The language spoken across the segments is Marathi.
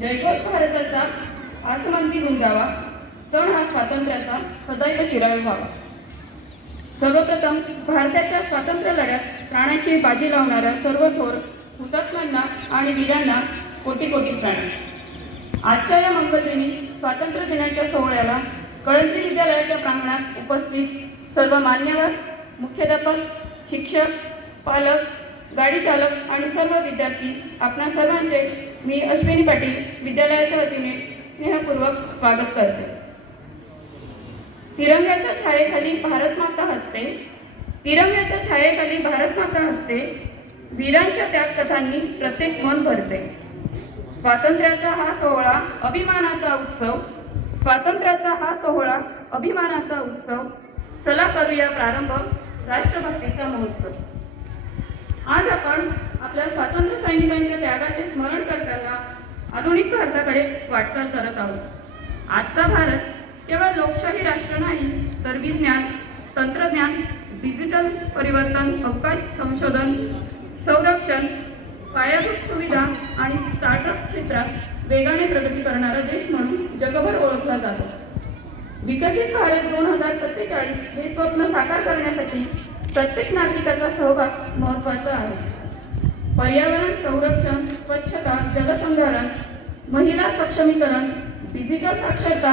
जयघोष भारताचा आसमंती गुंजावा, सण हा स्वातंत्र्याचा सदैव चिरायू व्हावा। सर्वप्रथम भारताच्या स्वातंत्र्य लढ्यात प्राणांची बाजी लावणाऱ्या सर्व थोर हुतात्म्यांना आणि वीरांना कोटी कोटी प्रणाम। आजच्या या मंगलदिनी स्वातंत्र्य दिनाच्या सोहळ्याला कळंत्री विद्यालयाच्या प्रांगणात उपस्थित सर्व मान्यवर, मुख्याध्यापक, शिक्षक, पालक, गाडी चालक आणि सर्व विद्यार्थी आपणा सर्वांचे मी अश्विनी पाटील विद्यालयाच्या वतीने स्नेहपूर्वक स्वागत करते। तिरंग्याच्या छायेखाली भारत माता हसते, तिरंग्याच्या छायेखाली भारत माता हसते, वीरांच्या त्यागकथांनी प्रत्येक मन भरते। स्वातंत्र्याचा हा सोहळा अभिमानाचा उत्सव, स्वातंत्र्याचा हा सोहळा अभिमानाचा उत्सव, चला करूया प्रारंभ राष्ट्रभक्तीचा महोत्सव। आज आपण आपल्या स्वातंत्र्य सैनिकांच्या त्यागाचे स्मरण करताना आधुनिक भारताकडे वाटचाल करत आहोत। आजचा भारत केवळ लोकशाही राष्ट्र नाही, तर विज्ञान, तंत्रज्ञान, डिजिटल परिवर्तन, अवकाश संशोधन, संरक्षण, पायाभूत सुविधा आणि स्टार्टअप क्षेत्रात वेगाने प्रगती करणारा देश म्हणून जगभर ओळखला जातो। विकसित भारत 2047 हे स्वप्न साकार करण्यासाठी प्रत्येक नागरिकाचा सहभाग महत्त्वाचा आहे। पर्यावरण संरक्षण, स्वच्छता, जलसंधारण, महिला सक्षमीकरण, डिजिटल साक्षरता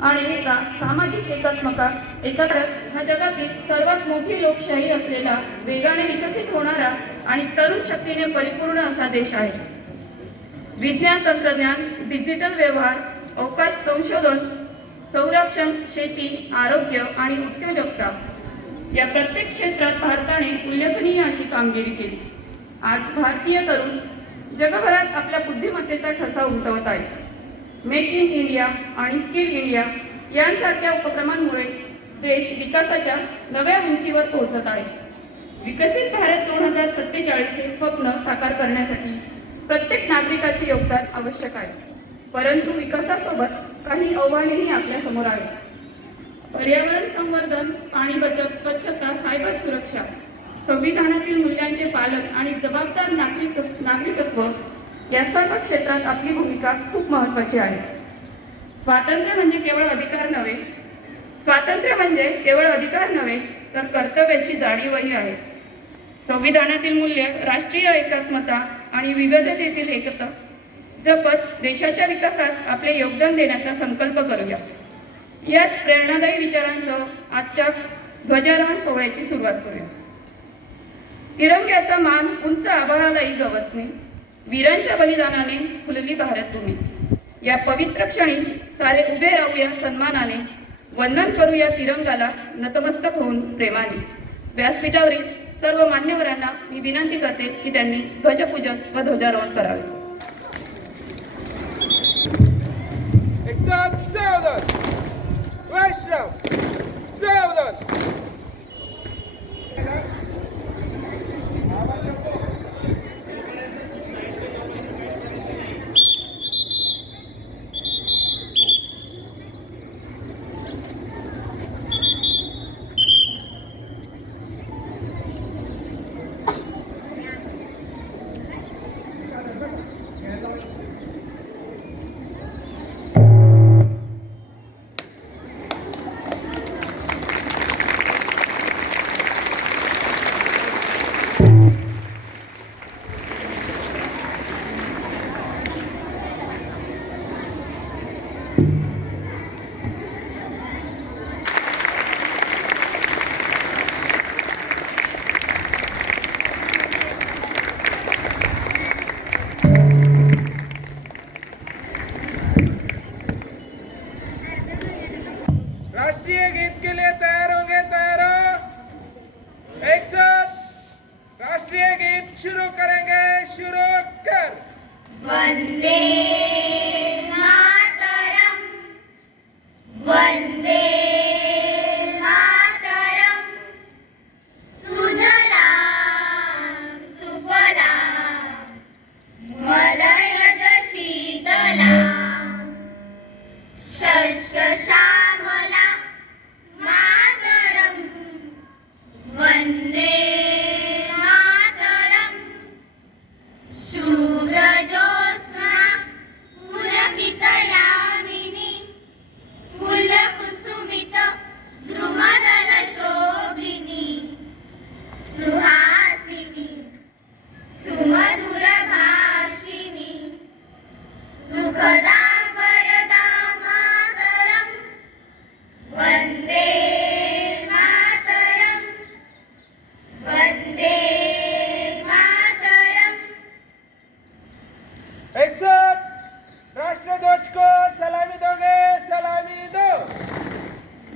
आणि सामाजिक एकत्र हा जगातील सर्वात मोठी लोकशाही असलेला, वेगाने विकसित होणारा आणि तरुण शक्तीने परिपूर्ण असा देश आहे। विज्ञान, तंत्रज्ञान, डिजिटल व्यवहार, अवकाश संशोधन, संरक्षण, शेती, आरोग्य आणि उद्योजकता या प्रत्येक क्षेत्रात भारताने उल्लेखनीय अशी कामगिरी केली। आज भारतीय तरुण जगभरात आपल्या बुद्धिमत्तेचा ठसा उमटवत आहेत। मेक इन इंडिया आणि स्किल इंडिया यांसारख्या उपक्रमांमुळे देश विकासाच्या नव्या उंचीवर पोहोचत आहे। विकसित भारत 2047 हे स्वप्न साकार करण्यासाठी प्रत्येक नागरिकाचे योगदान आवश्यक आहे, परंतु विकासासोबत काही आव्हानेही आपल्या समोर आहेत। पर्यावरण संवर्धन, पाणी बचत, स्वच्छता, सायबर सुरक्षा, संविधानातील मूल्यांचे पालन आणि जबाबदार नागरिकत्व या सर्व क्षेत्रात आपली भूमिका खूप महत्त्वाची आहे। स्वातंत्र्य म्हणजे केवळ अधिकार नव्हे, तर कर्तव्याची जाणीवही आहे। संविधानातील मूल्य, राष्ट्रीय एकात्मता आणि विविधतेतील एकता जपत देशाच्या विकासात आपले योगदान देण्याचा संकल्प करूया। याच प्रेरणादायी विचारांसह आजच्या ध्वजारोहण सोहळ्याची सुरुवात करूया। तिरंग्याचा मान उंच आभाळालाही गवसणे, वीरांच्या बलिदानाने फुलली भारतभूमी। या पवित्र क्षणी सारे उभे राहूया सन्मानाने, वंदन करूया तिरंगाला नतमस्तक होऊन प्रेमाने। व्यासपीठावरील सर्व मान्यवरांना मी विनंती करते की त्यांनी ध्वजपूजन व ध्वजारोहण करावे। सुखदां वरदां मातरं वन्दे मातरं वन्दे मातरं। इज्जत राष्ट्रध्वज को सलामी दोगे, सलामी दो।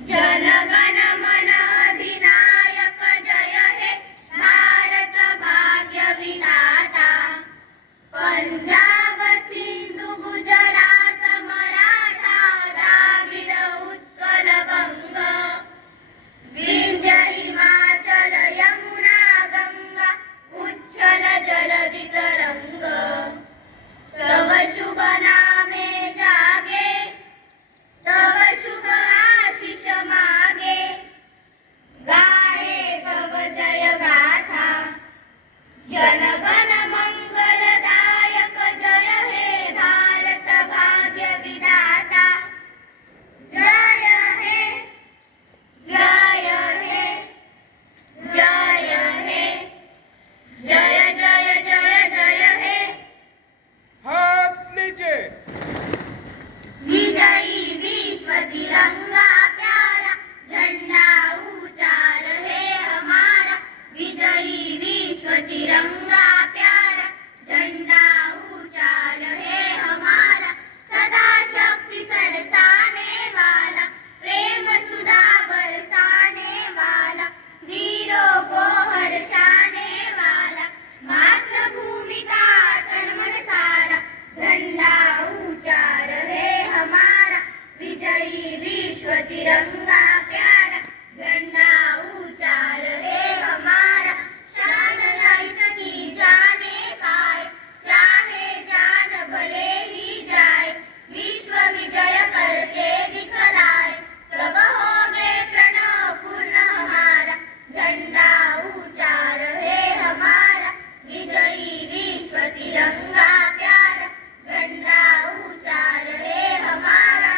जनगण मन अधिनायक जय हे भारत भाग्य विधाता। पंजाब सिंधु गुजरात मराठा द्राविड उत्कल बंग विंध्य हिमाचल यमुना गंगा उच्छल जलधि तरंग। तव शुभ नामे जागे तव शुभ आशीष मागे गाये तव जय गाथा। जनगण मंगलदायक जय हे भारत भाग्य विधाता। जय हे जय हे जय हे जय जय जय जय हे। हाथ नीचे। विजयी विश्व तिरंगा प्यारा झंडा ऊंचा रहे हमारा। विजयी विश्व तिरंगा प्यारा झंडा ऊंचा रहे हमारा। सदा शक्ति सरसाने वाला प्रेम सुधा बरसाने वाला वीरों को हर्षाने वाला मातृभूमि का तन मन सारा। झंडा ऊंचा रहे हमारा विजयी विश्व तिरंगा प्यारा झंडा ऊंचा रहे हमारा। शान इसकी जाने पाए चाहे जान भले ही जाए विश्व विजय करके दिखलाए तब होगे प्रणव पूर्ण हमारा। झंडा ऊंचा रहे हमारा विजयी विश्व तिरंगा प्यारा झंडा ऊंचा रहे हमारा।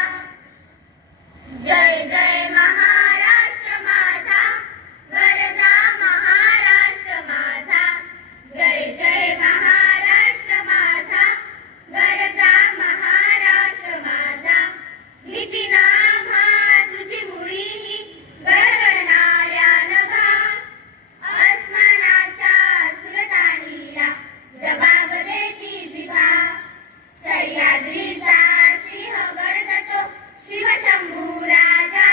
जय जय महाराष्ट्र माझा गरजा महाराष्ट्र माझा। जय जय महाराष्ट्र माझा गरजा महाराष्ट्र माझा। भीती नाम्हा तुझी मुळी गडगडणाऱ्या नभा अस्मानाच्या सुलतानीला जबाब देती जिभा। सह्याद्रीचा सिंह गरजतो शिवशंभू राजा।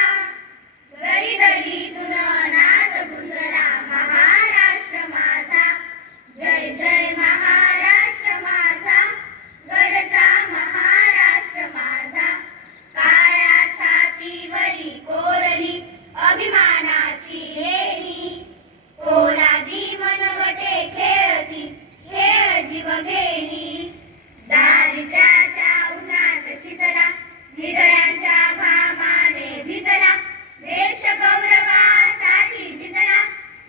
दरी दरीतून नाद गुंजला महाराष्ट्र माझा। जय जय महाराष्ट्र माझा गरजा महाराष्ट्र माझा। काळ्या छातीवरी कोरली अभिमानाची लेणी पोलादी मनगटे खेळती खेळ जीव घेणी। दारिद्र्याच्या उन्हात शिजला निरळ्यांच्या घामाने भिजला देश गौरवासाठी झिजला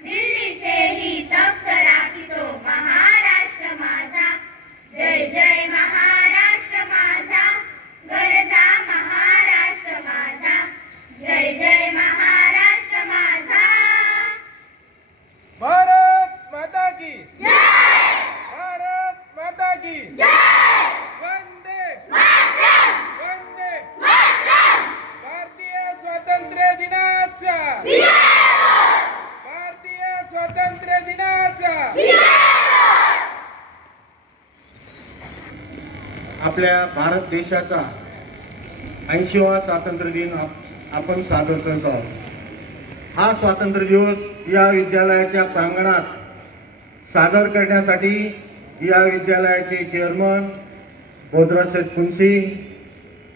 दिल्लीचेही तप्त राखितो महाराष्ट्र माझा। जय जय महाराष्ट्र माझा गरजा महाराष्ट्र माझा। जय जय महाराष्ट्र माझा। भारत माता की जय। भारत माता की जय। वंदे मातरम वंदे मातरम। भारतीय स्वातंत्र्य दिनाचा भारतीय स्वातंत्र्य दिनाचा आपल्या भारत देशाचा 80वा स्वातंत्र्य दिन आपण साजरा करत आहोत। हा स्वातंत्र्य दिवस या विद्यालयाच्या प्रांगणात सादर करण्यासाठी या विद्यालयाचे चेअरमन बोधराज कुंसी,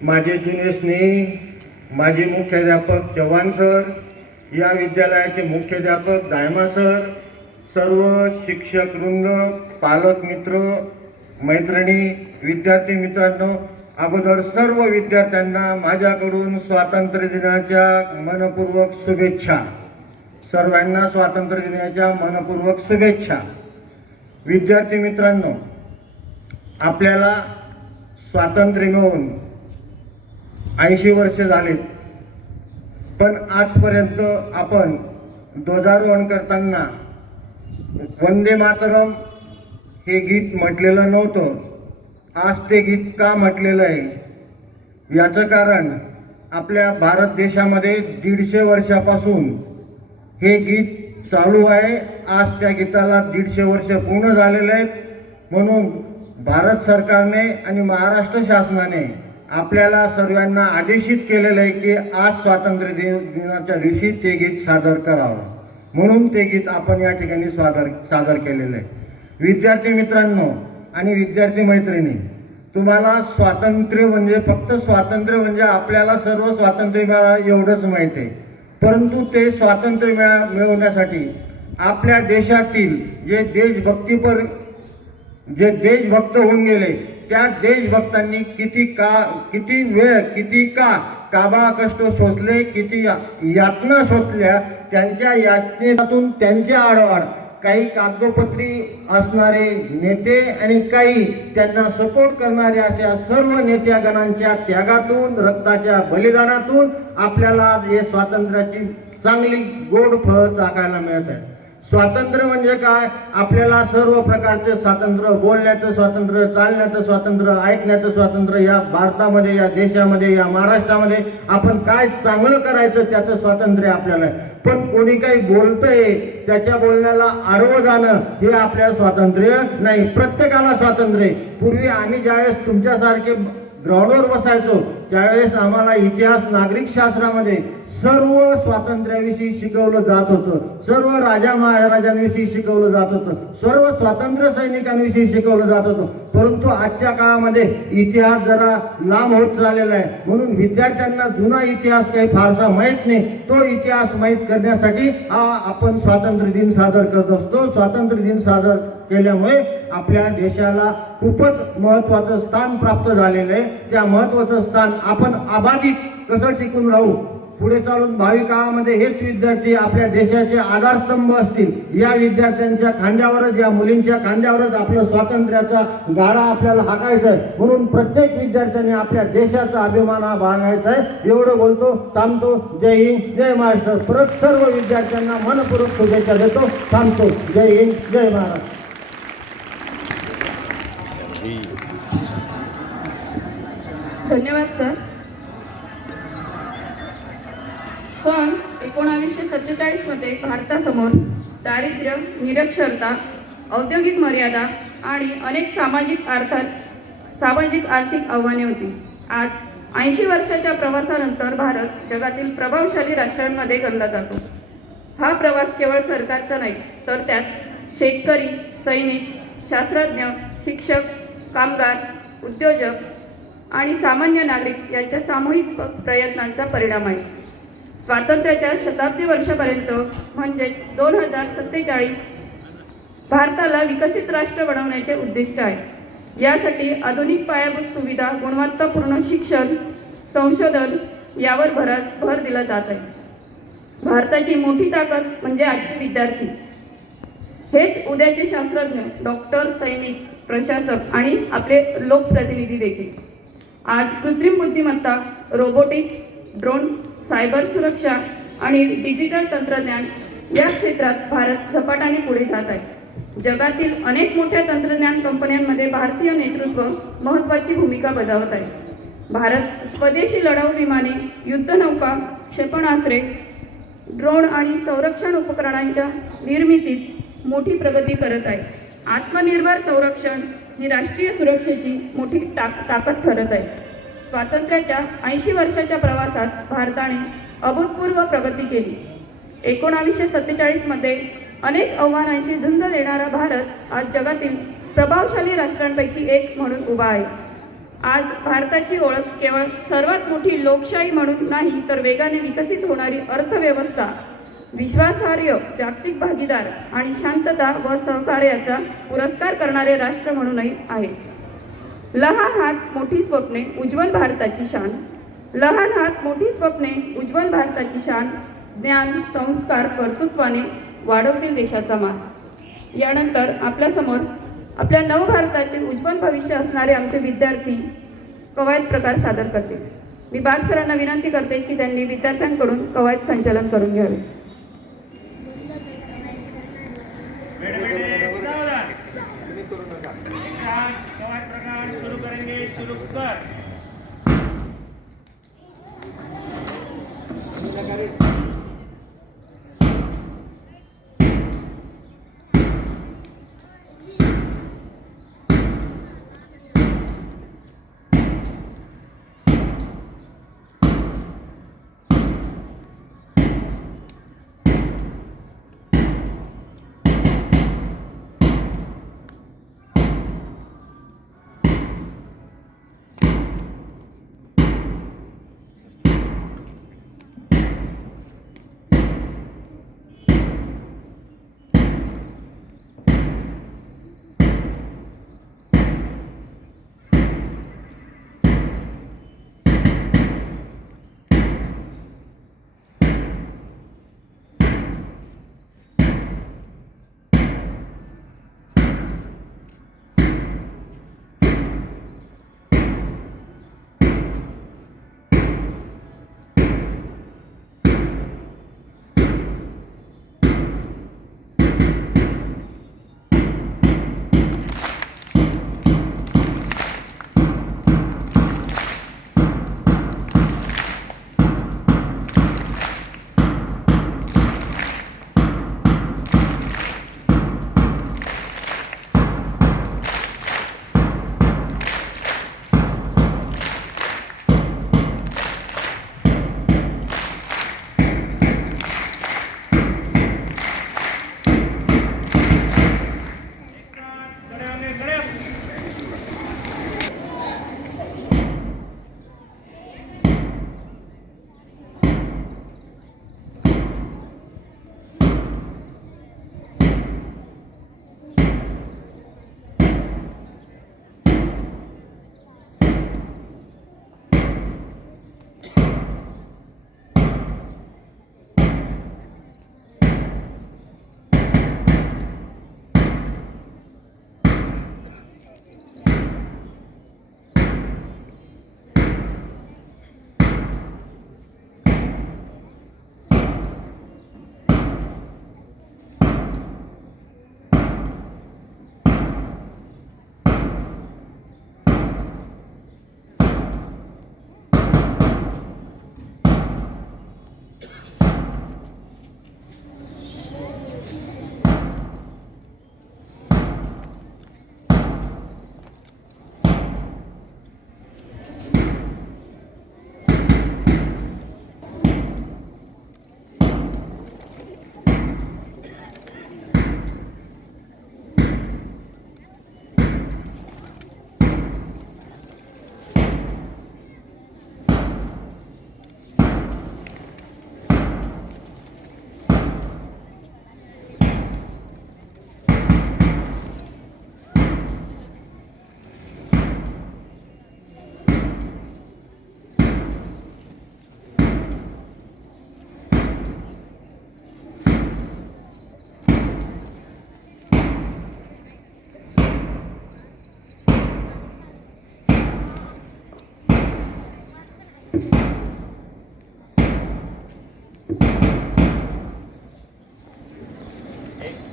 माझे जुने स्नेही, माजी मुख्याध्यापक चव्हाण सर, या विद्यालयाचे मुख्याध्यापक दायमा सर, सर्व शिक्षक वृंद, पालक मित्र, मैत्रिणी, विद्यार्थी मित्रांनो, अगोदर सर्व विद्यार्थ्यांना माझ्याकडून स्वातंत्र्य दिनाच्या मनपूर्वक शुभेच्छा। सर्वांना स्वातंत्र्य दिनाच्या मनपूर्वक शुभेच्छा। विद्यार्थी मित्रांनो, आपल्याला स्वातंत्र्य मिळून 80 वर्षे झालीत, पण आजपर्यंत आपण ध्वजारोहण करताना वंदे मातरम हे गीत म्हटलेलं नव्हतं। आज ते गीत का म्हटलेलं आहे याचं कारण आपल्या भारत देशामध्ये 150 वर्षापासून हे गीत चालू आहे. आज त्या गीताला 150 वर्ष पूर्ण झालेले आहेत. म्हणून भारत सरकारने आणि महाराष्ट्र शासनाने आपल्याला सर्वांना आदेशित केलेलं आहे की आज स्वातंत्र्य दिनाच्या दिवशी ते गीत सादर करावं. म्हणून ते गीत आपण या ठिकाणी सादर केलेलं आहे. विद्यार्थी मित्रांनो आणि विद्यार्थी मैत्रिणी, तुम्हाला स्वातंत्र्य म्हणजे फक्त स्वातंत्र्य म्हणजे आपल्याला सर्व स्वातंत्र्य मिळालं एवढंच माहीत आहे. परंतु ते स्वातंत्र्य मिळवण्यासाठी आपल्या देशातील जे देशभक्त होऊन गेले त्या देशभक्तांनी किती वेळ किती काबा कष्ट सोसले, किती यातना सोसल्या. त्यांच्या यातनेतून त्यांच्या आडवाड काही कागदोपत्री असणारे नेते आणि काही त्यांना सपोर्ट करणारे अशा सर्व नेत्यागणांच्या त्यागातून, रक्ताच्या बलिदानातून आपल्याला आज हे स्वातंत्र्याची चांगली गोड फळं चाखायला मिळत आहे. स्वातंत्र्य म्हणजे काय? आपल्याला सर्व प्रकारचे स्वातंत्र्य, बोलण्याचं स्वातंत्र्य, चालण्याचं स्वातंत्र्य, ऐकण्याचं स्वातंत्र्य, या भारतामध्ये, या देशामध्ये, या महाराष्ट्रामध्ये आपण काय चांगलं करायचं त्याचं स्वातंत्र्य आपल्याला आहे. पण कोणी काही बोलतंय त्याच्या बोलण्याला आडवं जाणं हे आपल्याला स्वातंत्र्य नाही. प्रत्येकाला स्वातंत्र्य. पूर्वी आम्ही ज्यावेळेस तुमच्यासारखे ग्राउंडवर बसायचो त्यावेळेस आम्हाला इतिहास, नागरिक शास्त्रामध्ये सर्व स्वातंत्र्याविषयी शिकवलं जात होतं. सर्व राजा महाराजांविषयी शिकवलं जात होतं. सर्व स्वातंत्र्य सैनिकांविषयी शिकवलं जात होतं. परंतु आजच्या काळामध्ये इतिहास जरा लांब होत चाललेला आहे. म्हणून विद्यार्थ्यांना जुना इतिहास काही फारसा माहीत नाही. तो इतिहास माहीत करण्यासाठी आपण स्वातंत्र्य दिन साजर करत असतो. स्वातंत्र्य दिन साजर केल्यामुळे आपल्या देशाला खूपच महत्त्वाचं स्थान प्राप्त झालेलं आहे. त्या महत्त्वाचं स्थान आपण अबाधित कसं टिकून राहू, पुढे चालून भावी काळामध्ये हेच विद्यार्थी आपल्या देशाचे आधारस्तंभ असतील. या विद्यार्थ्यांच्या खांद्यावरच, या मुलींच्या खांद्यावरच आपलं स्वातंत्र्याचा गाडा आपल्याला हाकायचा आहे. म्हणून प्रत्येक विद्यार्थ्याने आपल्या देशाचा अभिमान हा बाळगायचा आहे. एवढं बोलतो, थांबतो. जय हिंद, जय महाराष्ट्र. परत सर्व विद्यार्थ्यांना मनपूर्वक शुभेच्छा देतो. थांबतो. जय हिंद, जय महाराष्ट्र. धन्यवाद सर. सन 1947 मध्ये भारतासमोर दारिद्र्य, निरक्षरता, औद्योगिक मर्यादा आणि अनेक सामाजिक आर्थिक आव्हाने होती. आज 80 वर्षाच्या प्रवासानंतर भारत जगातील प्रभावशाली राष्ट्रांमध्ये गणला जातो. हा प्रवास केवळ सरकारचा नाही, तर त्यात शेतकरी, सैनिक, शास्त्रज्ञ, शिक्षक, कामगार, उद्योजक आणि सामान्य नागरिक यांच्या सामूहिक प्रयत्नांचा परिणाम आहे. स्वातंत्र्याच्या शताब्दी वर्षापर्यंत म्हणजे 2047 भारताला विकसित राष्ट्र बनवण्याचे उद्दिष्ट आहे. यासाठी आधुनिक पायाभूत सुविधा, गुणवत्तापूर्ण शिक्षण, संशोधन यावर भर दिला जात आहे. भारताची मोठी ताकद म्हणजे आजचे विद्यार्थी. हेच उद्याचे शास्त्रज्ञ, डॉक्टर, सैनिक, प्रशासक आणि आपले लोकप्रतिनिधी देखील. आज कृत्रिम बुद्धिमत्ता, रोबोटिक्स, ड्रोन, सायबर सुरक्षा आणि डिजिटल तंत्रज्ञान या क्षेत्रात भारत झपाट्याने पुढे जात आहे. जगातील अनेक मोठ्या तंत्रज्ञान कंपन्यांमध्ये भारतीय नेतृत्व महत्त्वाची भूमिका बजावत आहे. भारत स्वदेशी लढाऊ विमाने, युद्धनौका, क्षेपणास्त्रे, ड्रोन आणि संरक्षण उपकरणांच्या निर्मितीत मोठी प्रगती करत आहे. आत्मनिर्भर संरक्षण ही राष्ट्रीय सुरक्षेची मोठी ताकद ठरत आहे. स्वातंत्र्याच्या 80 वर्षाच्या प्रवासात भारताने अभूतपूर्व प्रगती केली. 1947 मध्ये अनेक आव्हानांशी झुंज देणारा भारत आज जगातील प्रभावशाली राष्ट्रांपैकी एक म्हणून उभा आहे. आज भारताची ओळख केवळ सर्वात मोठी लोकशाही म्हणून नाही, तर वेगाने विकसित होणारी अर्थव्यवस्था, विश्वासार्ह जागतिक भागीदार आणि शांतता व सहकार्याचा पुरस्कार करणारे राष्ट्र म्हणूनही आहे. लहान हात मोठी स्वप्ने, उज्ज्वल भारताची शान. लहान हात मोठी स्वप्ने, उज्ज्वल भारताची शान. ज्ञान, संस्कार, कर्तृत्वाने वाढवतील देशाचा मान. यानंतर आपल्यासमोर आपल्या नवभारताचे उज्ज्वल भविष्य असणारे आमचे विद्यार्थी कवायत प्रकार सादर करतील. मी बाग सरांना विनंती करते की त्यांनी विद्यार्थ्यांकडून कवायत संचालन करून घ्यावे. कवायत प्रकार सुरू करें.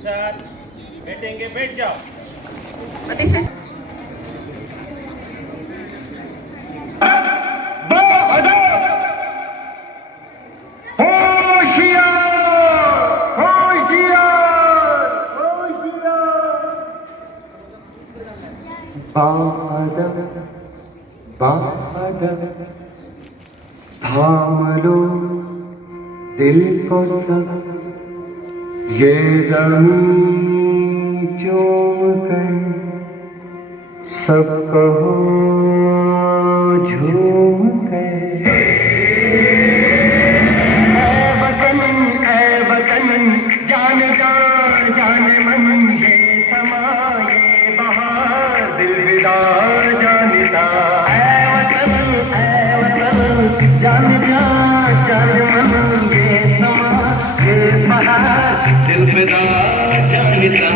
साथ बैठेंगे, बैठ जाओ। अतिशय थाम लो दिल को सब ये ज़मीं चूम कर सब कहो झूम कर ऐ वतन जान जा जान मन ये समा ये बहार दिल विदा जानता ऐ वतन जान जा जान मन ये समा ये बहार दिल विदा जानता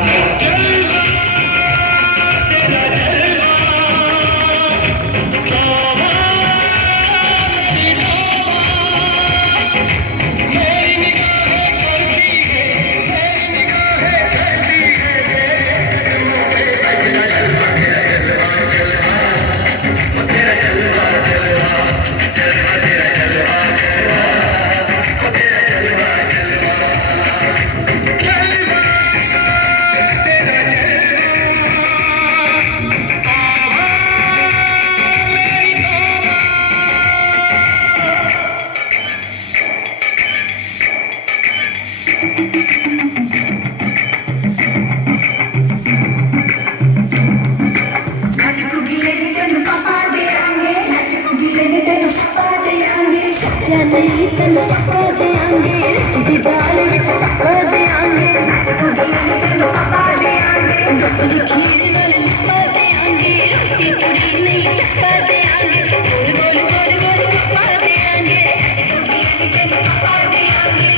नहीं तेन पक्का देंगे चिट्ठी दाल विच पक्का देंगे खीर नाल पक्का देंगे रोटी कड़ी नहीं चक्का देंगे गोल गोल गोल गोल पक्का देंगे तेन पक्का देंगे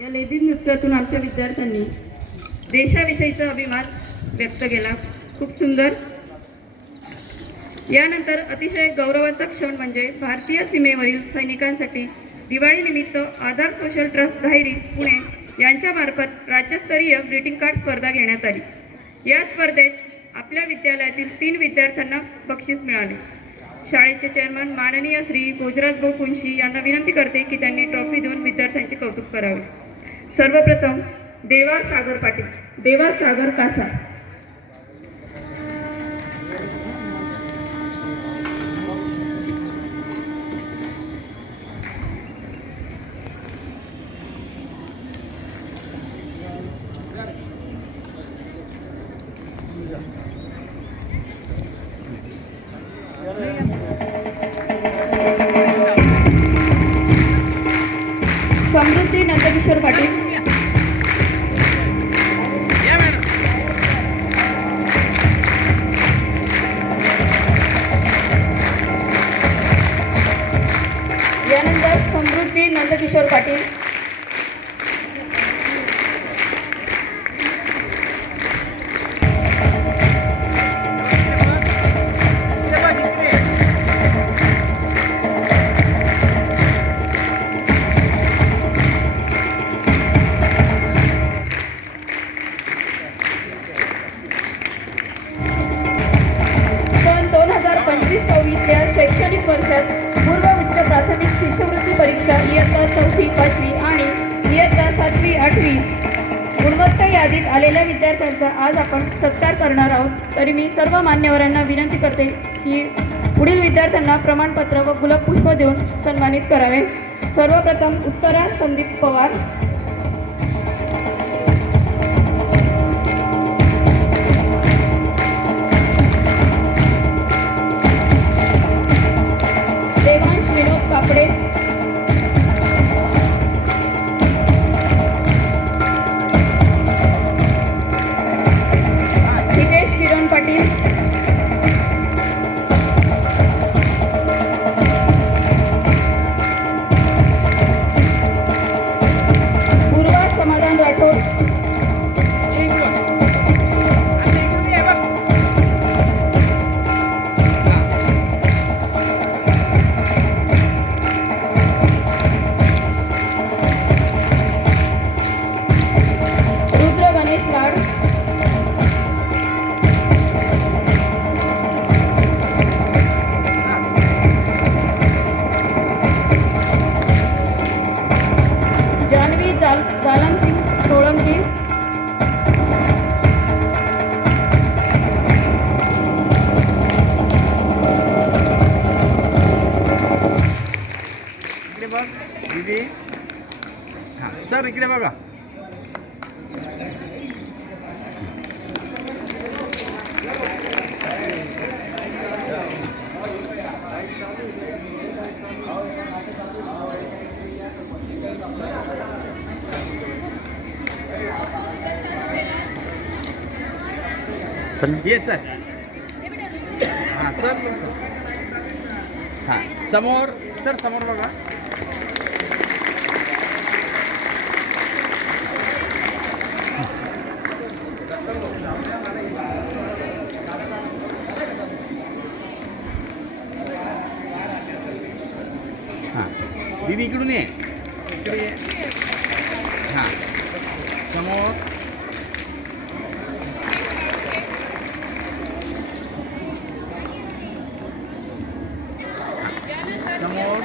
या लेझिम नृत्यातून आमच्या विद्यार्थ्यांनी देशाविषयीचा अभिमान व्यक्त केला. खूप सुंदर. यानंतर अतिशय गौरवाचा क्षण म्हणजे भारतीय सीमेवरील सैनिकांसाठी दिवाळीनिमित्त आधार सोशल ट्रस्ट धायरी पुणे यांच्यामार्फत राज्यस्तरीय ग्रीटिंग कार्ड स्पर्धा घेण्यात आली. या स्पर्धेत आपल्या विद्यालयातील 3 विद्यार्थ्यांना बक्षीस मिळाले. शाळेचे चेअरमन माननीय श्री भोजराज भाऊ कुंशी यांना विनंती करते की त्यांनी ट्रॉफी देऊन विद्यार्थ्यांचे कौतुक करावे. सर्वप्रथम देवा सागर पाटील, देवा सागर कासा. समृद्धी नंदकिशोर पाटील, यानंतर समृद्धी नंदकिशोर पाटील, या शैक्षणिक वर्षात पूर्व उच्च प्राथमिक शिष्यवृत्ती परीक्षा इयत्ता 4थी 5वी आणि इयत्ता 7वी 8वी गुणवत्ता यादीत आलेल्या विद्यार्थ्यांचा आज आपण सत्कार करणार आहोत. तरी मी सर्व मान्यवरांना विनंती करते की पुढील विद्यार्थ्यांना प्रमाणपत्र व गुलाबपुष्प देऊन सन्मानित करावे. सर्वप्रथम उत्तरा संदीप पवार, देवांश विनोद कापडे, हितेश किरण पाटील, पूर्वा समाधान राठोड, रुद्र गणेश लाड, जानवी जालम सिंग सोळंकी, हां सर इकडे बघा. ये चल. हां चल. हां समोर सर समोर बघा. हां दीदी इकडून ये. इकडे ये. हां समोर. समोर.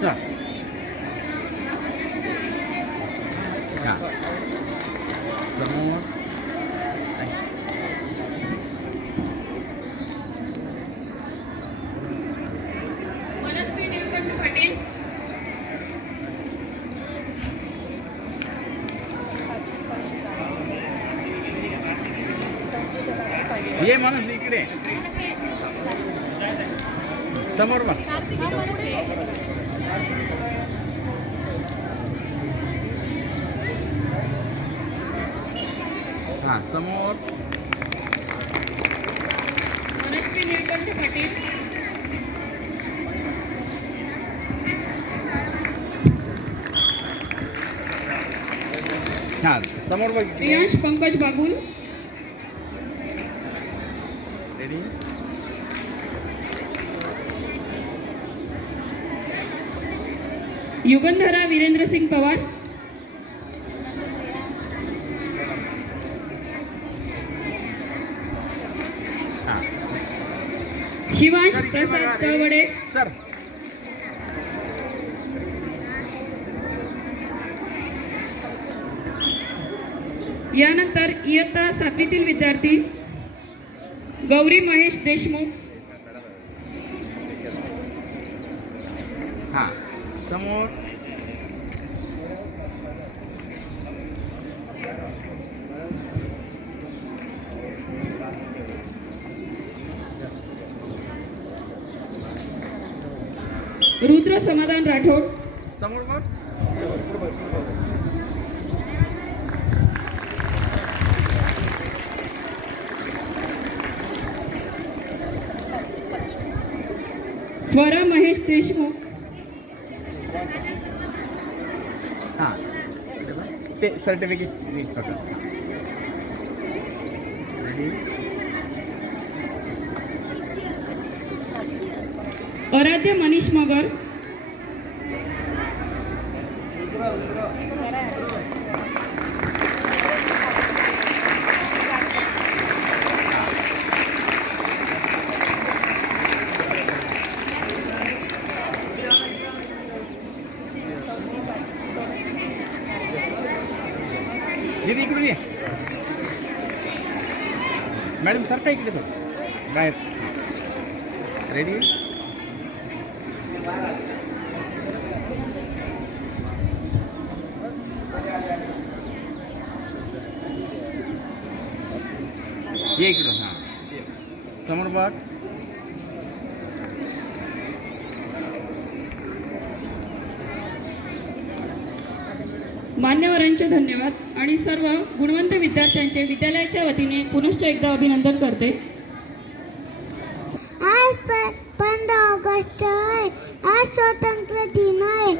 चल. हां समोर. मनस्वी निळकंठ पाटील. ये माणूस इकडे समोर बघ. हां समोर. मनस्वी निळकंठ पाटील. हां समोर बघ. प्रियांश पंकज बागुल. रेडी. युगंधरा वीरेंद्रसिंग पवार. हां शिवांश सर इकडे प्रसाद बघा. तळवडे. रेडी. सर यानंतर इयत्ता 7वीतील विद्यार्थी गौरी महेश देशमुख. हां समोर. रुद्र समाधान राठोड. समोर बघ. स्वरा महेश देशमुख. हां ते सर्टिफिकेट मीच बघा. रेडी. आराध्य मनीष मगर. दीदी इकडून ये. मॅडम सर काय इकडे थोडं बाहेर. रेडी. ये इकडून. हां समोर बघ. मान्यवरांचे धन्यवाद आणि सर्व गुणवंत विद्यार्थ्यांचे विद्यालयाच्या वतीने पुनश्च एकदा अभिनंदन करते. आज 15 ऑगस्ट आहे. आज स्वातंत्र्य दिन आहे.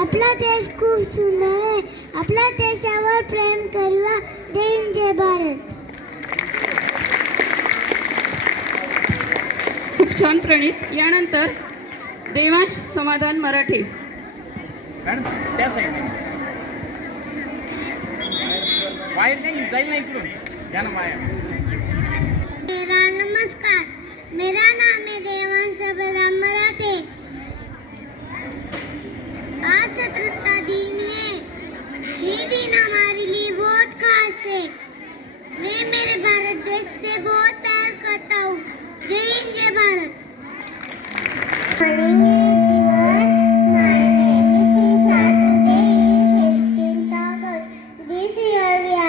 आपला देश खूप सुंदर आहे. आपल्या देशावर प्रेम करूया. जय हिंद जय भारत. खूप छान प्रणित. यानंतर देवांश समाधान मराठे. मॅडम त्या साईडने बाहेर नाही जाईल ना इकडून. या ना बाहेर. मेरा नमस्कार. मेरा नाम है देवांश समाधान मराठे. आज स्वतंत्रता दिन है. ये दिन हमारे लिए बहुत खास है. मैं मेरे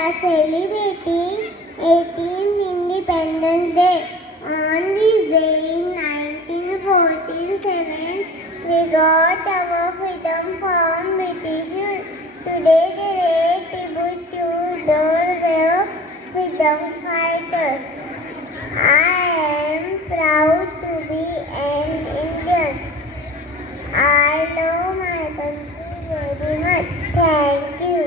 are celebrating 18th Independence Day. On this day in 1947, we got our freedom from British. Today the red tribute to those brave freedom fighters. I am proud to be an Indian. I love my country very much. Thank you.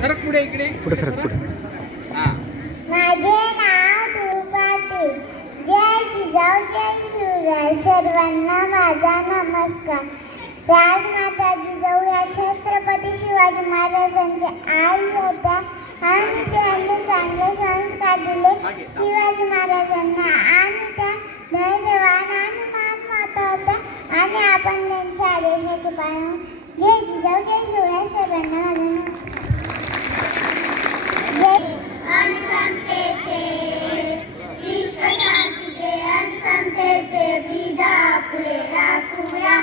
सरक पुढे इकडे. पुढे सरक पुढे. हा. माझे नाव दुपाटी. जय जिजाऊ जय शिवराय. सर्वांना माझा नमस्कार. राजमाता जिजाऊ या छत्रपती शिवाजी महाराजांच्या आई होत्या आणि त्यांनी चांगले संस्कार दिले शिवाजी महाराजांना आणि त्या धैर्यवान आणि माता होत्या आणि आपण त्यांच्या आदेशाचे पालन. जय जिजाऊ जय शिवराय. सर्वांना माझा अनसमतेचे विश्वशांतीचे अनसमतेचे ब्रीद आपले राखूया.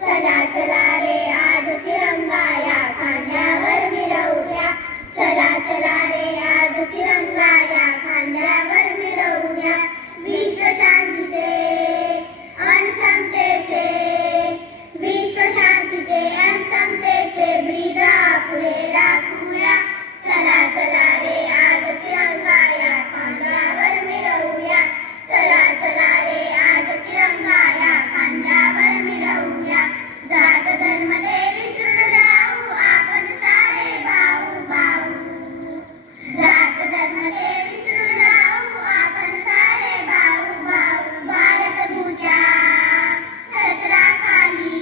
चला चला रे आज तिरंगा या खांद्यावर मिरवूया. चला चला रे आज तिरंगा या खांद्यावर मिरवूया. विश्वशांतीचे अनसमतेचे विश्वशांतीचे अनसमतेचे ब्रीद आपले राखूया. चला चला रे आज तिरंगा या खांद्यावर मिरवूया. चला चला रे आज तिरंगा या खांद्यावर मिरवूया. जात धर्म ते विसरून जाऊ आपण सारे भाऊ भाऊ. जात धर्म ते विसरून जाऊ आपण सारे भाऊ भाऊ. भारत भूच्या छत्राखाली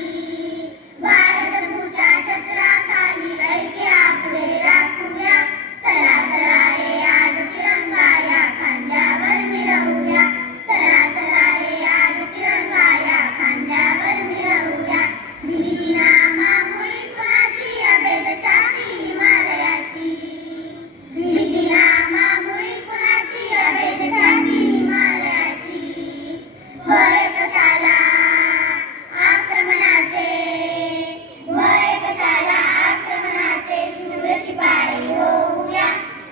भारत भूच्या छत्राखाली ऐक्य आपले राखूया. चला चला रे आज तिरंगा या खांद्यावर मिरवूया. चला चला रे आज तिरंगा या खांद्यावर मिरवूया. भीती नामामुळी कुणाची अभेद छाती हिमालयाची. भीती नामामुळी कुणाची अभेद छाती हिमालयाची. भय कशाला आक्रमणाचे भय कशाला आक्रमणाचे शूर शिपाई होऊया.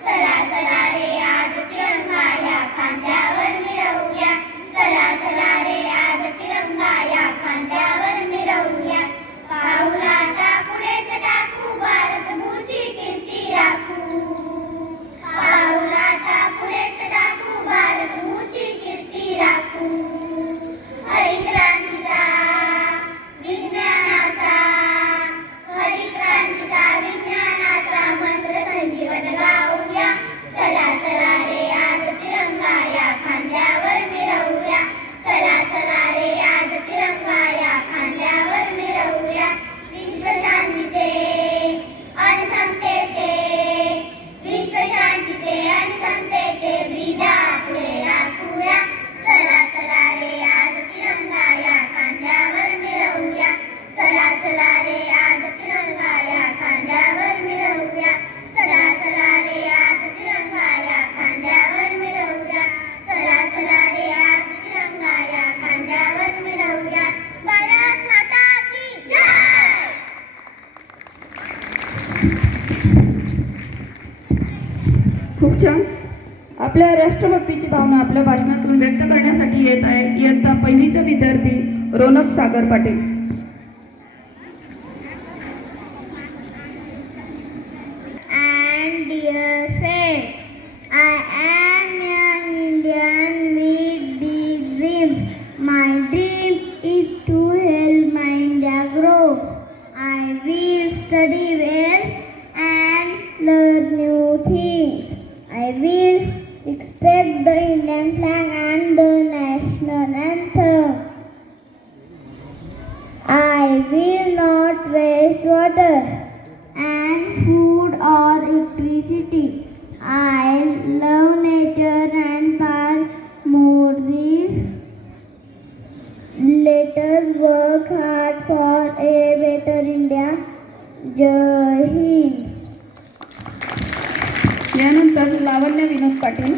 चला चला रे आज तिरंगा या खांद्यावर मिरवूया. चला चला रे आज तिरंगा या खांद्यावर मिरवूया. पाऊल आता पुढेच टाकू भारत भूची कीर्ती राखू. पाऊल आता पुढेच टाकू भारत भूची कीर्ती राखू. हरिक्रांतीचा विज्ञानाचा हरिक्रांतीचा विज्ञानाचा मंत्र संजीवन गाऊया. चला चला रे आज तिरंगा या खांद्यावर मिरवूया. चला चला रे आज तिरंगा या खांद्यावर मिरवूया. विश्वशांतीचे अनसमतेचे विश्वशांतीचे अनसमतेचे ब्रीद आपले राखूया. चला चला रे आज तिरंगा या खांद्यावर मिरवूया. चला चला रे आज तिरंगा या खांद्यावर मिरवूया. चला चला रे आज तिरंगा या खांद्यावर मिरवूया. चला चला रे आज तिरंगा या खांद्यावर मिरवूया. भारत माता की जय. खूप छान. आपल्या राष्ट्रभक्तीची भावना आपल्या भाषणातून व्यक्त करण्यासाठी येत आहे इयत्ता पहिलीचा विद्यार्थी Ronak Sagar Patil. And dear friends, I am an Indian with big dreams. My dream is to help my India grow. I will study well and learn new things. I will respect the Indian flag and the national anthem. I will not waste water and food or electricity. I love nature and far more this. Let us work hard for a better India. Jai Hind. यानंतर लावण्य विनोद पाटील.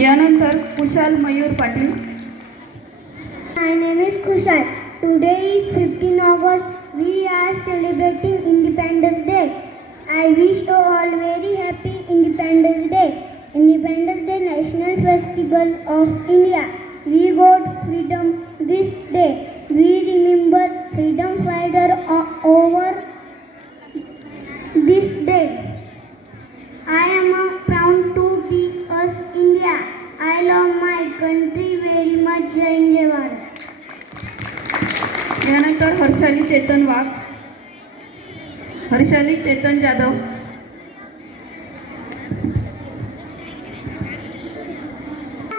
यानंतर Kushal Mayur Patil. My name is Kushal. Today is 15 August. We are celebrating Independence Day. I wish you all very happy Independence Day. Independence Day National Festival of India. We got freedom this day. We remember freedom fighter over this day. I am proud to be us India. I love my country very much. Jai Hind, Jai Bharat. यानंतर हर्षाली चेतन वाघ. Harshali Chetan Jadhav.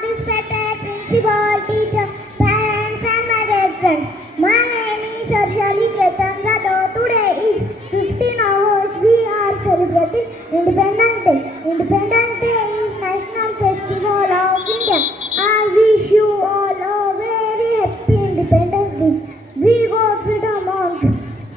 Respected principal, teacher, parents and my dear friends. My name is Harshali Ketan Jadhav. Today is 15 August. We are celebrating Independence Day. Independence Day is National Festival of India. I wish you all a very happy Independence Day. We got freedom on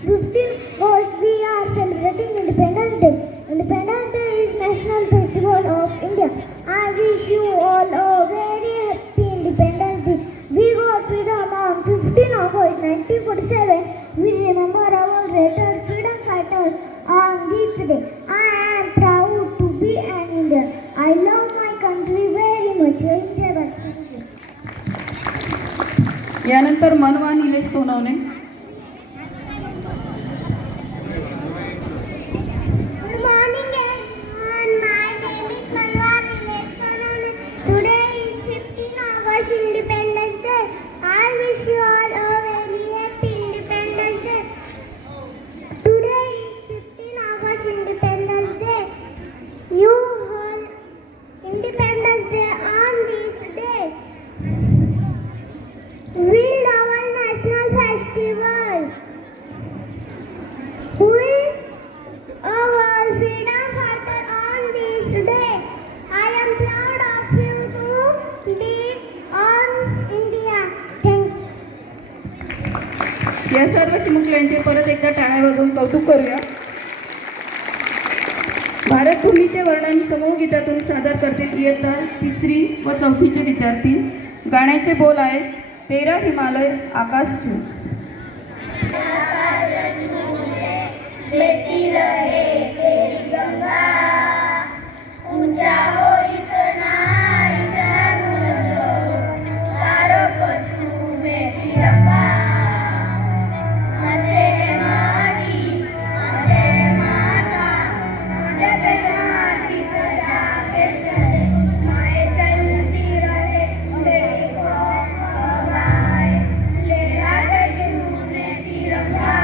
15 August. We are celebrating Independence Day. Independence Day is National Festival of India. I wish you all a very happy Independence Day. We got freedom on 15 August 1947. We remember our greatest freedom fighters on this day. I am proud to be an Indian. I love my country very much. Jai Hind, Jai Bharat. यानंतर मनवा Nilesh Sonawane. Good morning everyone. My name is Manwa Nilesh Sonawne. Today is 15 August Independence Day. I wish you all a very happy Independence Day. Today is 15 August Independence Day. You all Independence Day on this day. We love our national festival. We our freedom fighter on this day. I am proud of you to be on India. Thank you. या सर्व चिमुकल्यांचे परत एकदा टाळ्या वाजवून कौतुक करूया. भारत भूमीचे वर्णन समूह गीतातून सादर करतील इयत्ता 3री व 4थीचे विद्यार्थी. गाण्याचे बोल आहेत तेरा हिमालय आकाश छू. लेती रहे तेरी गंगा, ऊंचा हो इतना इतना बुलंद, तारों को छूमे तिरंगा. मसे है माटी, मसे है माता, मसे पे माटी सजा के चले, माए चलती रहे बेखौफ हवाएं, लहरा के झूमे तिरंगा.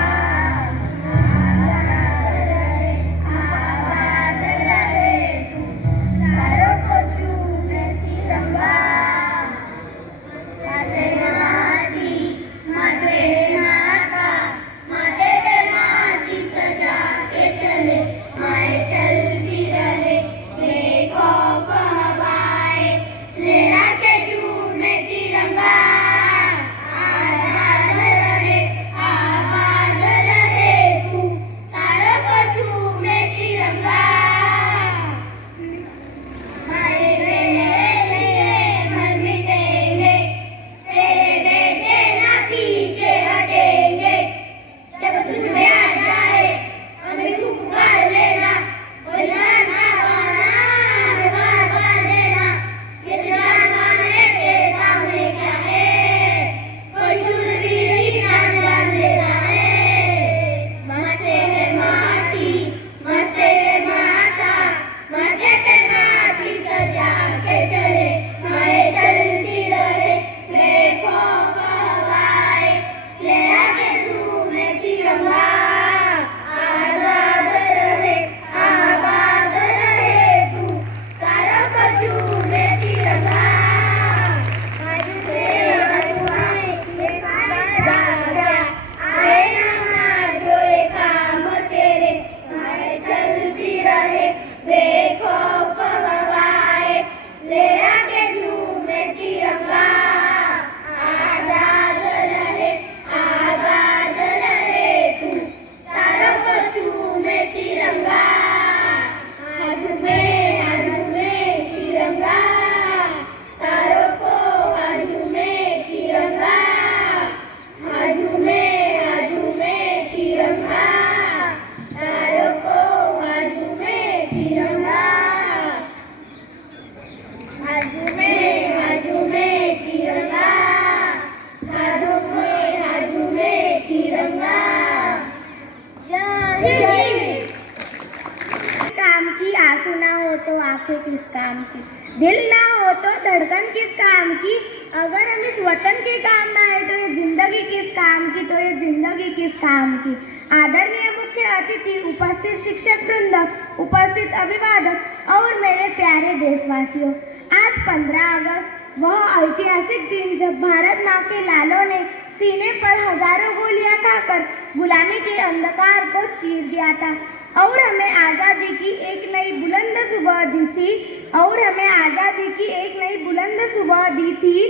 आंखें किस काम की, दिल ना हो तो धड़कन किस काम की, अगर हम इस वतन के काम ना आए तो ये जिंदगी किस काम की, तो ये जिंदगी किस काम की। आदरणीय मुख्य अतिथि, उपस्थित शिक्षक वृंद, उपस्थित अभिवादक और मेरे प्यारे देशवासियों, आज 15 अगस्त वह ऐतिहासिक दिन जब भारत माँ के लालों ने सीने पर हजारों गोलियां खाकर गुलामी के अंधकार को चीर दिया था और हमें आज़ादी की एक नई बुलंद सुबह दी थी, और हमें आज़ादी की एक नई बुलंद सुबह दी थी।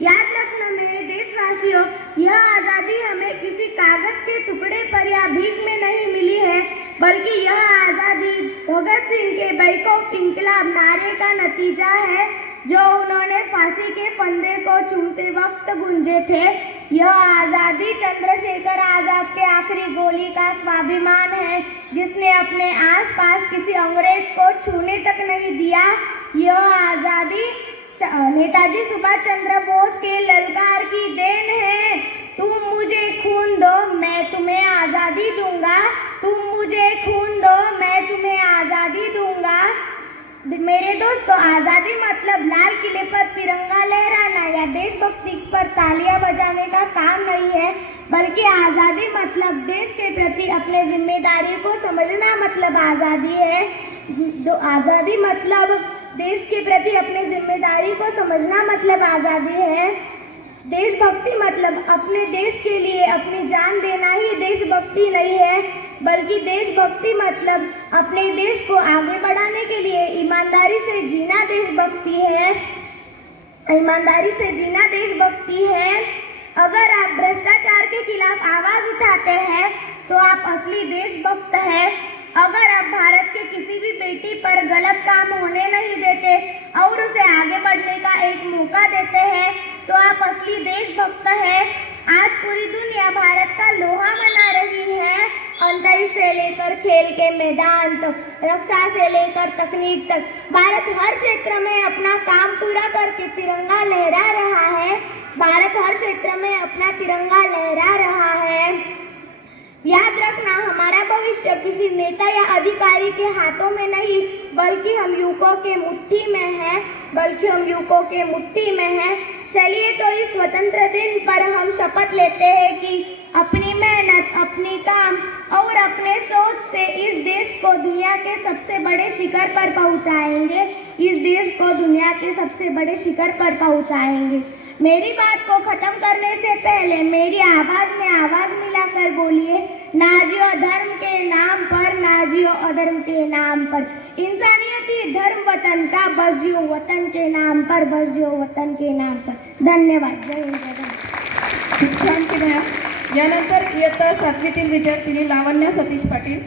याद रखना मेरे देशवासियों, यह आज़ादी हमें किसी कागज के टुकड़े पर या भीख में नहीं मिली है, बल्कि यह आज़ादी भगत सिंह के बैकऑफ इंकलाब नारे का नतीजा है जो उन्होंने फांसी के फंदे को चूमते वक्त गूंजे थे। यह आज़ादी चंद्रशेखर आजाद के आखिरी गोली का स्वाभिमान है जिसने अपने आसपास किसी अंग्रेज को छूने तक नहीं दिया। यह आज़ादी नेताजी सुभाष चंद्र बोस के ललकार की देन है। तुम मुझे खून दो मैं तुम्हें आज़ादी दूंगा, तुम मुझे खून दो मैं तुम्हें आज़ादी दूंगा। मेरे दोस्तों, आज़ादी मतलब लाल किले पर तिरंगा लहराना या देशभक्ति पर तालियां बजाने का काम नहीं है, बल्कि आज़ादी मतलब देश के प्रति अपने जिम्मेदारी को समझना मतलब आज़ादी है। आज़ादी मतलब देश के प्रति अपने जिम्मेदारी को समझना मतलब आज़ादी है। देशभक्ति मतलब अपने देश के लिए अपनी जान देना ही देशभक्ति नहीं है, बल्कि देशभक्ति मतलब अपने देश को आगे बढ़ाने के लिए ईमानदारी से जीना देशभक्ति है। ईमानदारी से जीना देशभक्ति है। अगर आप भ्रष्टाचार के खिलाफ आवाज उठाते हैं तो आप असली देशभक्त हैं। अगर आप भारत के किसी भी बेटी पर गलत काम होने नहीं देते और उसे आगे बढ़ने का एक मौका देते हैं तो आप असली देशभक्त हैं। आज पूरी दुनिया भारत का लोहा मना रही है। अंतरिक्ष से लेकर खेल के मैदान तक, रक्षा से लेकर तकनीक तक, भारत हर क्षेत्र में अपना काम पूरा करके तिरंगा लहरा रहा है। भारत हर क्षेत्र में अपना तिरंगा लहरा रहा है। याद रखना, हमारा भविष्य किसी नेता या अधिकारी के हाथों में नहीं, बल्कि हम युवकों के मुट्ठी में है, चलिए तो इस स्वतंत्र दिन पर हम शपथ लेते हैं कि अपनी मेहनत, अपनी काम और अपने सोच से इस देश को दुनिया के सबसे बड़े शिखर पर पहुंचाएंगे। मेरी बात को खत्म करने से पहले मेरी आवाज में आवाज मिलाकर बोलिए, ना जियो धर्म के नाम पर, ना जियो अधर्म के नाम पर, इंसानियती धर्म वतन का, बस जियो वतन के नाम पर, बस जियो वतन के नाम पर। धन्यवाद। जय हिंद, जय भारत। खूप छान केलं. यानंतर इयत्ता 7वीतील विद्यार्थिनी लावण्य सतीश पाटील.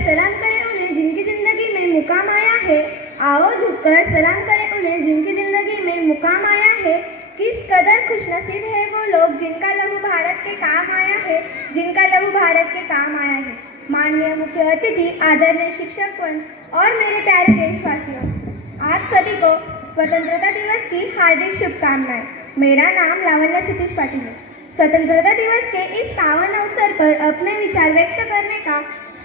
सलाम करें उन्हें जिनकी जिंदगी में मुकाम आया है, आओ झुककर सलाम करें उन्हें जिनकी जिंदगी में मुकाम आया है। किस कदर खुशनसीब है वो लोग जिनका लहू भारत के काम आया है, माननीय मुख्य अतिथि, आदरणीय शिक्षकगण और मेरे प्यारे देशवासियों, आप सभी को स्वतंत्रता दिवस की हार्दिक शुभकामनाएं। मेरा नाम लावण्य सतीश पाटिल है। स्वतंत्रता दिवस के इस पावन अवसर पर अपने विचार व्यक्त करने का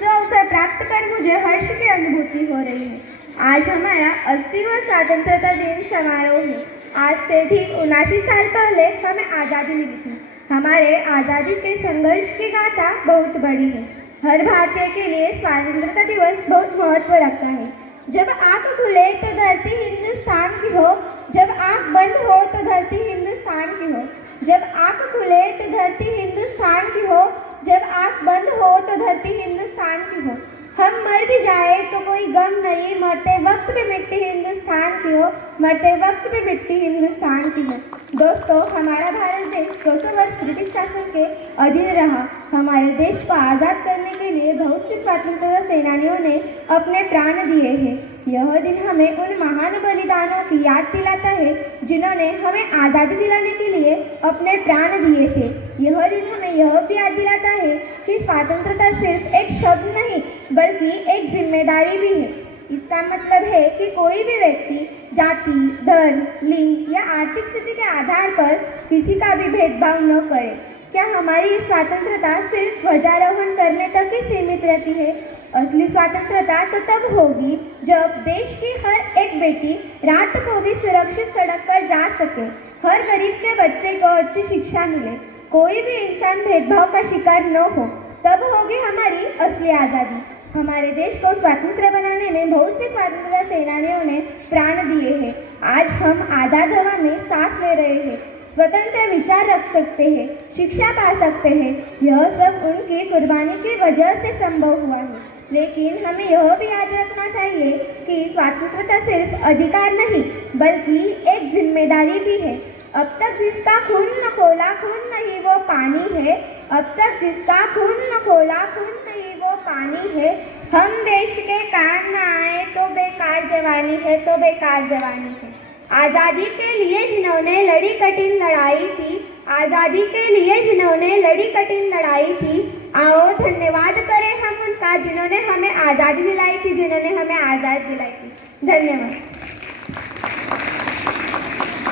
अवसर प्राप्त कर मुझे हर्ष की अनुभूति हो रही है। आज हमारा 80वां स्वतंत्रता दिन समारोह है। आज से ठीक 79 साल पहले हमें आज़ादी मिली थी। हमारे आज़ादी के संघर्ष की गाथा बहुत बड़ी है। हर भारतीय के लिए स्वतंत्रता दिवस बहुत महत्व रखता है। जब आँख खुले तो धरती हिंदुस्तान की हो, जब आँख बंद हो तो धरती हिंदुस्तान की हो, जब आँख खुले तो धरती हिंदुस्तान की हो, जब आँख बंद हो तो धरती हिंदुस्तान की हो। हम मर भी जाए तो कोई गम नहीं, मरते वक्त पे मिट्टी हिंदुस्तान की हो, मरते वक्त पे मिट्टी हिंदुस्तान की हो। दोस्तों, हमारा भारत देश 200 वर्ष ब्रिटिश शासन के अधीन रहा। हमारे देश को आज़ाद करने के लिए बहुत से स्वतंत्रता सेनानियों ने अपने प्राण दिए हैं। यह दिन हमें उन महान बलिदानों की याद दिलाता है जिन्होंने हमें आज़ादी दिलाने के लिए अपने प्राण दिए थे। यह दिन हमें यह भी याद दिलाता है कि स्वतंत्रता सिर्फ एक शब्द नहीं बल्कि एक जिम्मेदारी भी है। इसका मतलब है कि कोई भी व्यक्ति जाति, धर्म, लिंग या आर्थिक स्थिति के आधार पर किसी का भी भेदभाव न करे। क्या हमारी स्वतंत्रता सिर्फ ध्वजारोहण करने तक ही सीमित रहती है? असली स्वतंत्रता तो तब होगी जब देश की हर एक बेटी रात को भी सुरक्षित सड़क पर जा सके, हर गरीब के बच्चे को अच्छी शिक्षा मिले, कोई भी इंसान भेदभाव का शिकार न हो, तब होगी हमारी असली आज़ादी। हमारे देश को स्वतंत्र बनाने में बहुत से स्वतंत्रता सेनानियों ने प्राण दिए हैं। आज हम आज़ाद हवा में सांस ले रहे हैं, स्वतंत्र विचार रख सकते हैं, शिक्षा पा सकते हैं। यह सब उनकी कुर्बानी की वजह से संभव हुआ है। लेकिन हमें यह भी याद रखना चाहिए कि स्वतंत्रता सिर्फ अधिकार नहीं बल्कि एक जिम्मेदारी भी है। अब तक जिसका खून न खोला खून नहीं वो पानी है, अब तक जिसका खून न खोला खून नहीं वो पानी है। हम देश के काम न आए तो बेकार जवानी है, तो बेकार जवानी है। आज़ादी के लिए जिन्होंने लड़ी कठिन लड़ाई थी, आज़ादी के लिए जिन्होंने लड़ी कठिन लड़ाई थी, आओ धन्यवाद करें हम उनका जिन्होंने हमें आज़ादी दिलाई थी, जिन्होंने हमें आज़ादी दिलाई थी। धन्यवाद।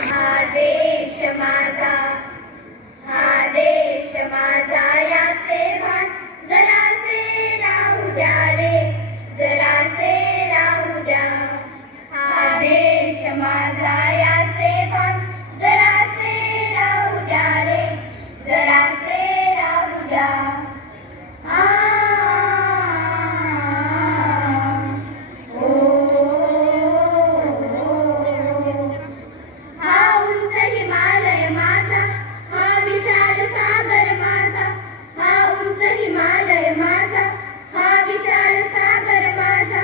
हा देश माझा, हा देश माझा याचे भान जरासे राहू द्या रे, जरासे राहू द्या। हा देश माझा याचे भान जरासे राहू द्या रे, जरासे राहू द्या। आ हा उंच हिमालय माझा, हा विशाल सागर माझा, हा उंच हिमालय माझा, हा विशाल सागर माझा।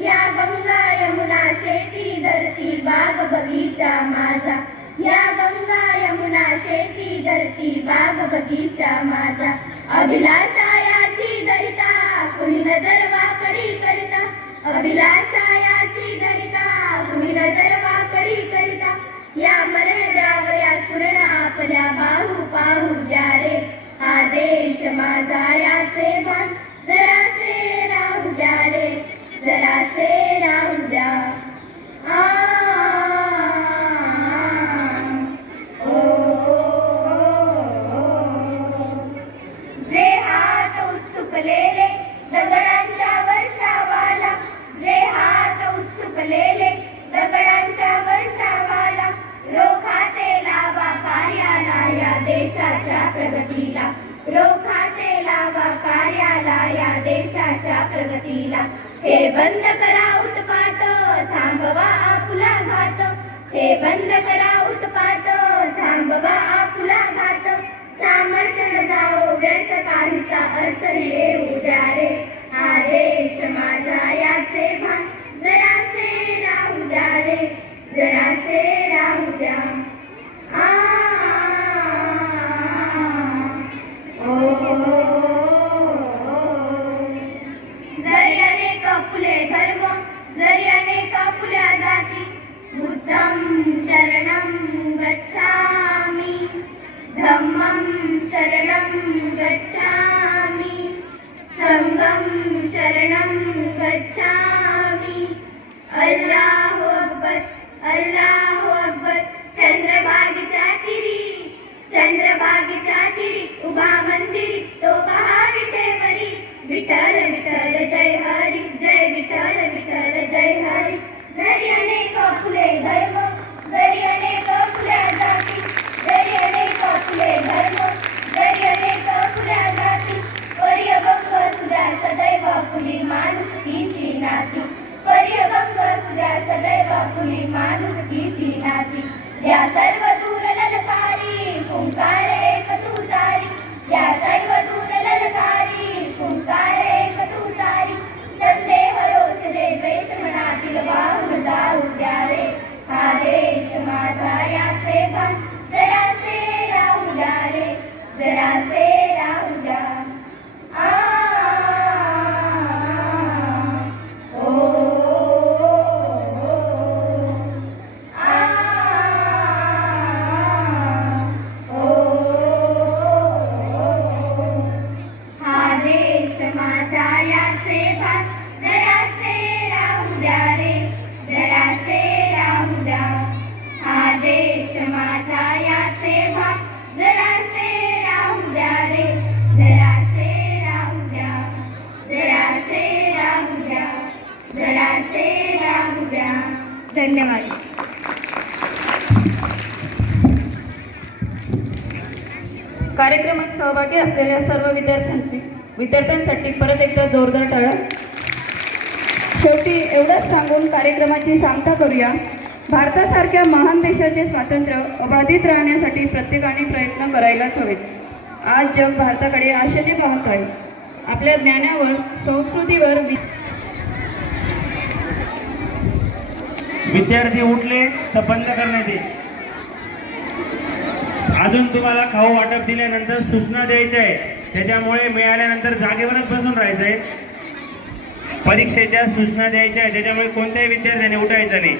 या गंगा यमुना शेती धरती बाग बगीचा माझा, या गंगा यमुना शेती धरती बाग बगीचा माझा। अभिलाषा याची दरिता कुणी नजर वाकडी करिता, अभिलाषा याची दरिता कुणी नजर वाकडी करिता। या मरण द्यावया सुरण आपल्या बाहू पाहू द्या रे, हा देश माझा याचे भान जरासे राहू द्या रे, जरासे राहू द्या। आ जे हात उत्सुकलेले दगडांच्या वर्षावाला, जे हात उत्सुकलेले दगडांच्या वर्षावाला, रोखाते लावा कार्याला या देशाच्या प्रगतीला, रोखाते लावा कार्याला या देशाच्या प्रगतीला। हे बंद करा उत्पात थांबवा आपुला घात, हे बंद करा उत्पात थांबवा आपुला घात। सामर्थ्य न जाओ व्यर्थ काहीचा अर्थ येऊ द्या रे, हा देश माझा याचे भान जरासे राहू द्या रे, जरासे राहू द्या। आ जरी अनेक फुले धर्म, जरी अनेक फुल्या जाती, बुद्धं शरणं गच्छामि, धम्मं शरणं गच्छामि, कार्यक्रमात सहभागी असलेल्या सर्व विद्यार्थ्यांसाठी परत एकदा जोरदार टाळ्या. शेवटी एवढंच सांगून कार्यक्रमाची सांगता करूया. भारतासारख्या महान देशाचे स्वातंत्र्य अबाधित राहण्यासाठी प्रत्येकाने प्रयत्न करायलाच हवेत. आज जग भारताकडे आशेने पाहत आहे. आपल्या ज्ञानावर, संस्कृतीवर विद्यार्थी उठले तर बंद करण्यात येईल. अजून तुम्हाला खाऊ वाटप दिल्यानंतर सूचना द्यायच्या आहे, त्याच्यामुळे मिळाल्यानंतर जागेवरच बसून राहायचंय. परीक्षेच्या सूचना द्यायच्या आहे, त्याच्यामुळे कोणत्याही विद्यार्थ्याने उठायचं नाही.